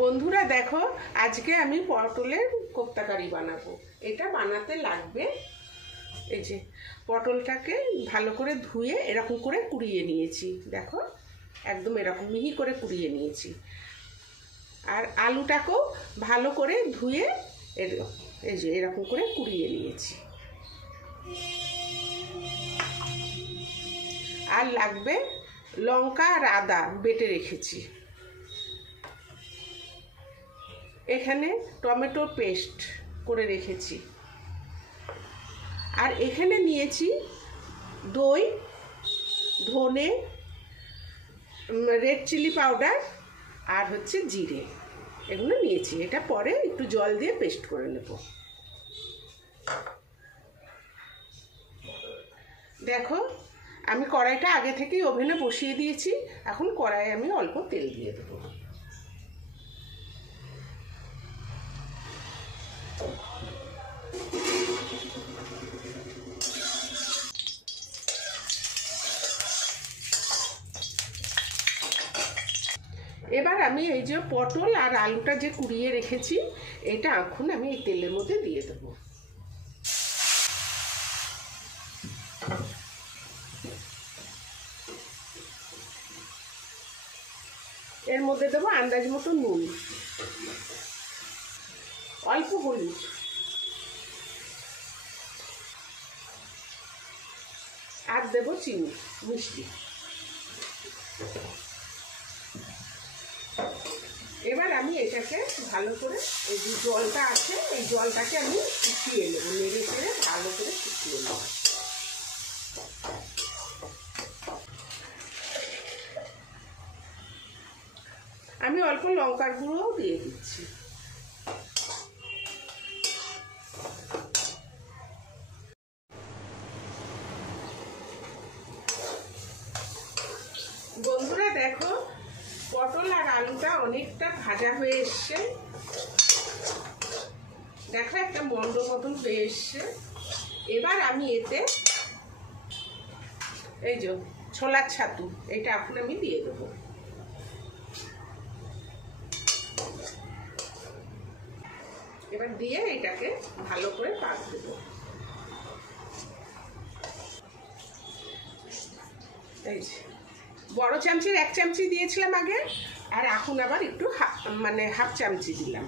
বন্ধুরা দেখো, আজকে আমি পটলের কোপ্তা কারি বানাবো। এটা বানাতে লাগবে, এই যে পটলটাকে ভালো করে ধুয়ে এরকম করে কুড়িয়ে নিয়েছি। দেখো একদম এরকম মিহি করে কুড়িয়ে নিয়েছি। আর আলুটাকেও ভালো করে ধুয়ে এই যে এরকম করে কুড়িয়ে নিয়েছি। আর লাগবে লঙ্কা আর আদা বেটে রেখেছি। এখানে টমেটো পেস্ট করে রেখেছি। আর এখানে নিয়েছি দই, ধনে, রেড চিলি পাউডার আর হচ্ছে জিরে, এগুলো নিয়েছি। এটা পরে একটু জল দিয়ে পেস্ট করে নেব। দেখো আমি কড়াইটা আগে থেকেই ওভেনে বসিয়ে দিয়েছি। এখন কড়াইয়ে আমি অল্প তেল দিয়ে দেবো। এবার আমি এই যে পটল আর আলুটা যে কুড়িয়ে রেখেছি, এটা এখন আমি এই তেলের মধ্যে দিয়ে দেবো। এর মধ্যে দেবো আন্দাজ মতো নুন, অল্প হলুদ, আর দেবো চিনি মিষ্টি। এবার আমি এটাকে ভালো করে, এই যে জলটা আছে এই জলটাকে আমি শুকিয়ে নেবো, নেড়ে চেড়ে ভালো করে শুকিয়ে নেব। আমি অল্প লঙ্কার গুঁড়োও দিয়ে দিচ্ছি। বন্ধুরা দেখো, পটল আর আলুটা অনেকটা ভাজা হয়ে এসছে। দেখো একটা মন্ড মতন হয়ে এসছে। এবার আমি এতে এই যে ছোলার ছাতু, এটা এখন আমি দিয়ে দেবো। এবার দিয়ে এটাকে ভালো করে পাক দেবো। এই যে বড় চামচির 1 চামচি দিয়েছিলাম আগে, আর এখন আবার একটু হাফ চামচি দিলাম।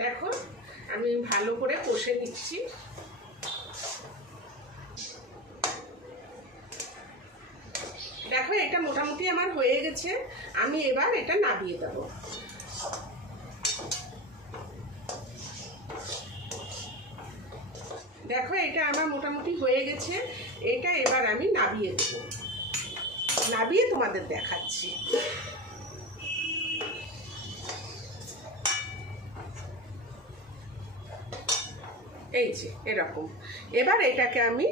দেখো আমি ভালো করে কষে নিচ্ছি। দেখো এটা মোটামুটি আমার হয়ে গেছে। আমি এবার এটা নামিয়ে দেবো। দেখো এটা আমার মোটামুটি হয়ে গেছে। এটা এবার আমি নামিয়ে দেবো। নামিয়ে তোমাদের দেখাচ্ছি। এই যে এরকম। এবার এটাকে আমি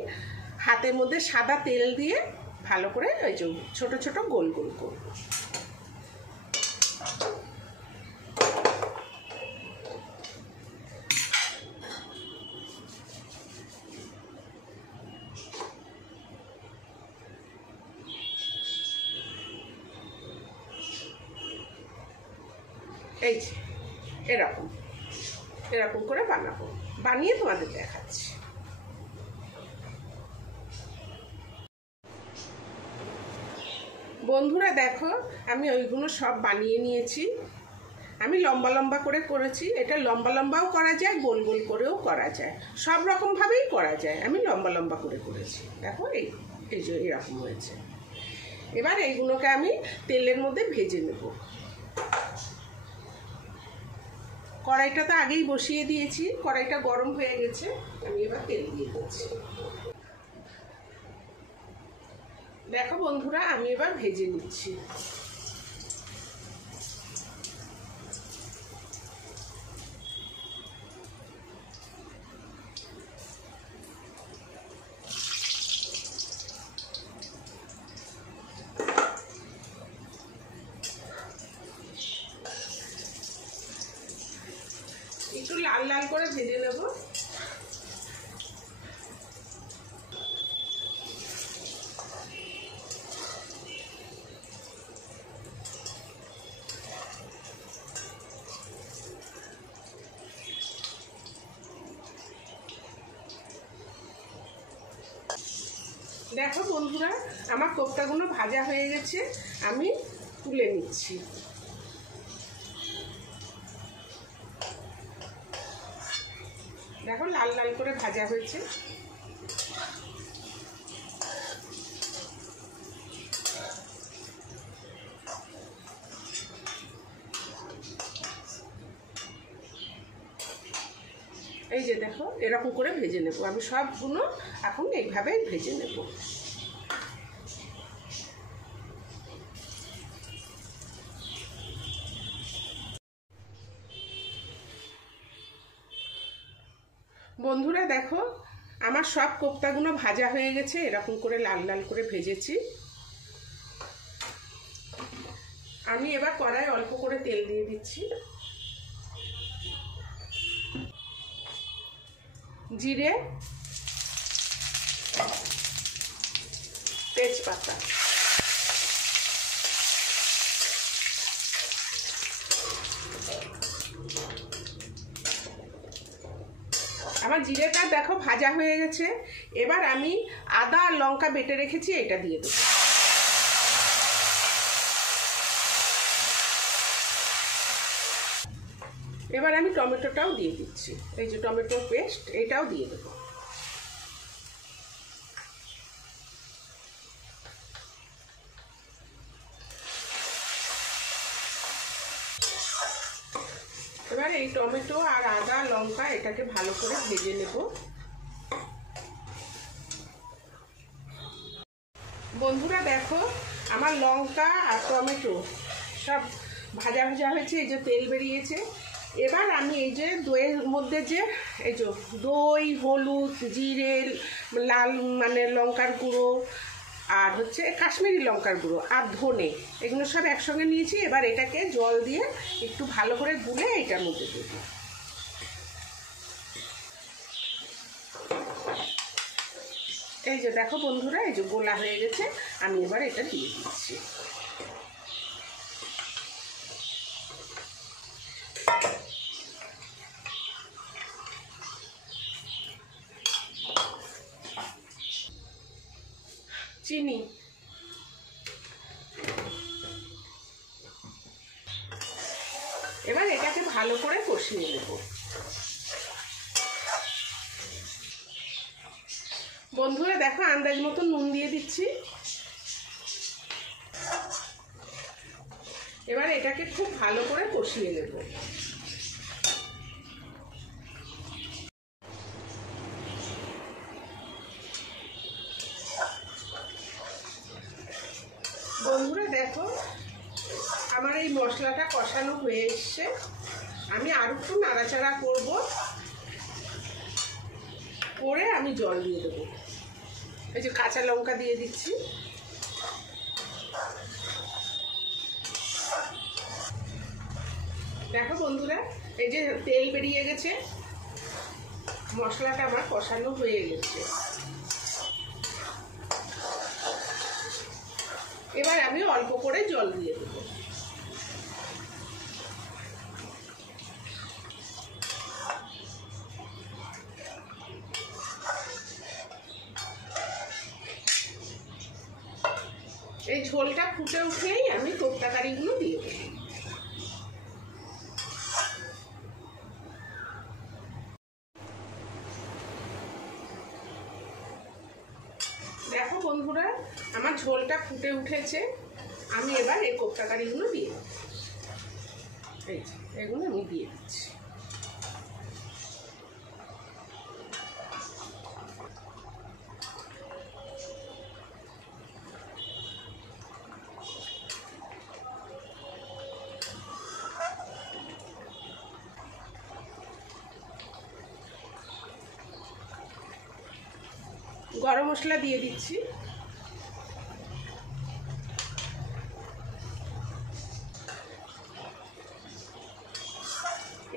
হাতের মধ্যে সাদা তেল দিয়ে ভালো করে ওই যে ছোট ছোট গোল গোল করব। এই যে এরকম এরকম করে বানাবো, বানিয়ে তোমাদের দেখাচ্ছি। বন্ধুরা দেখো আমি ওইগুলো সব বানিয়ে নিয়েছি। আমি লম্বা লম্বা করে করেছি। এটা লম্বা লম্বাও করা যায়, গোল গোল করেও করা যায়, সব রকমভাবেই করা যায়। আমি লম্বা লম্বা করে করেছি। দেখো এই যে এরকম হয়েছে। এবার এইগুলোকে আমি তেলের মধ্যে ভেজে নেব। কড়াইটা তো আগেই বসিয়ে দিয়েছি, কড়াইটা গরম হয়ে গেছে। আমি এবার তেল দিয়ে দিচ্ছি। দেখো বন্ধুরা আমি এবার ভেজে নিচ্ছি। করে ভেজে নেব। দেখো বন্ধুরা, আমার কোপ্তাগুলো ভাজা হয়ে গেছে, আমি তুলে নিচ্ছি। দেখো লাল লাল করে ভাজা হয়েছে। এই যে দেখো এরকম করে ভেজে নেব, আমি সবগুলো এখন এইভাবে ভেজে নেব। বন্ধুরা দেখো আমার সব কোপ্তাগুলো ভাজা হয়ে গেছে, এরকম করে লাল লাল করে ভেজেছি। আমি এবার কড়াই অল্প করে তেল দিয়ে দিচ্ছি। জিরে, তেজপাতা, আমার জিরেটা দেখো ভাজা হয়ে গেছে। এবার আমি আদা আর লঙ্কা বেটে রেখেছি, এটা দিয়ে দেবো। এবার আমি টমেটোটাও দিয়ে দিচ্ছি, এই যে টমেটো পেস্ট, এটাও দিয়ে দেবো। এবার এই টমেটো আর আদা লঙ্কা এটাকে ভালো করে ভেজে নেব। বন্ধুরা দেখো আমার লঙ্কা আর টমেটো সব ভাজা ভাজা হয়েছে, এই যে তেল বেরিয়েছে। এবার আমি এই যে দইয়ের মধ্যে যে এই যে দই, হলুদ, জিরে, লাল মানে লঙ্কার গুঁড়ো আর হচ্ছে কাশ্মীরি লঙ্কার গুঁড়ো আর ধনে, এগুলো সব একসঙ্গে নিয়েছি। এবার এটাকে জল দিয়ে একটু ভালো করে গুলে এটার মধ্যে দেব। এই যে দেখো বন্ধুরা, এই যে গোলা হয়ে গেছে, আমি এবার এটা দিয়ে দিচ্ছি। চিনি, এবার এটাকে ভালো করে কষিয়ে নেব। বন্ধুরা দেখো আন্দাজ মতো নুন দিয়ে দিচ্ছি। এবার এটাকে খুব ভালো করে কষিয়ে নেব। বন্ধুরা দেখো আমার এই মশলাটা কষানো হয়ে এসছে, আমি আর একটু নাড়াচাড়া করব, করে আমি জল দিয়ে দেবো। এই যে কাঁচা লঙ্কা দিয়ে দিচ্ছি। দেখো বন্ধুরা এই যে তেল বেরিয়ে গেছে, মশলাটা আমার কষানো হয়ে গেছে। এবার আমি অল্প করে জল দিয়ে দেবো। এই ঝোলটা ফুটে উঠেই আমি কোপ্তা কারিগুলো দিয়ে দেবো। দেখো বন্ধুরা আমার ঝোলটা ফুটে উঠেছে, আমি এবার এই কোপ্তা কারিগুলো দিয়ে দেবো। এই যে এগুলো আমি দিয়ে দিচ্ছি। গরম মশলা দিয়ে দিচ্ছি।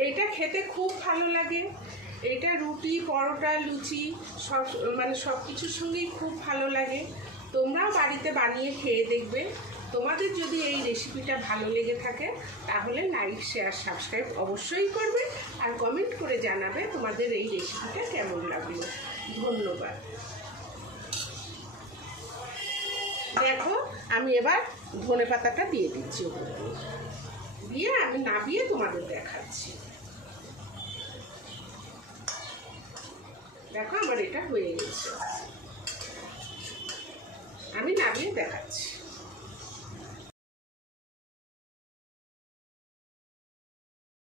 এটা খেতে খুব ভালো লাগে। এটা রুটি, পরোটা, লুচি সব মানে সব কিছুর সঙ্গেই খুব ভালো লাগে। তোমরাও বাড়িতে বানিয়ে খেয়ে দেখবে। তোমাদের যদি এই রেসিপিটা ভালো লেগে থাকে তাহলে লাইক, শেয়ার, সাবস্ক্রাইব অবশ্যই করবে আর কমেন্ট করে জানাবে তোমাদের এই রেসিপিটা কেমন লাগলো। ধন্যবাদ। দেখো আমি এবার ধনেপাতাটা দিয়ে দিচ্ছি ওপরে, দিয়ে আমি নাবিয়ে তোমাদের দেখাচ্ছি। দেখো আমার এটা হয়ে গেছে, আমি নাবিয়ে দেখাচ্ছি।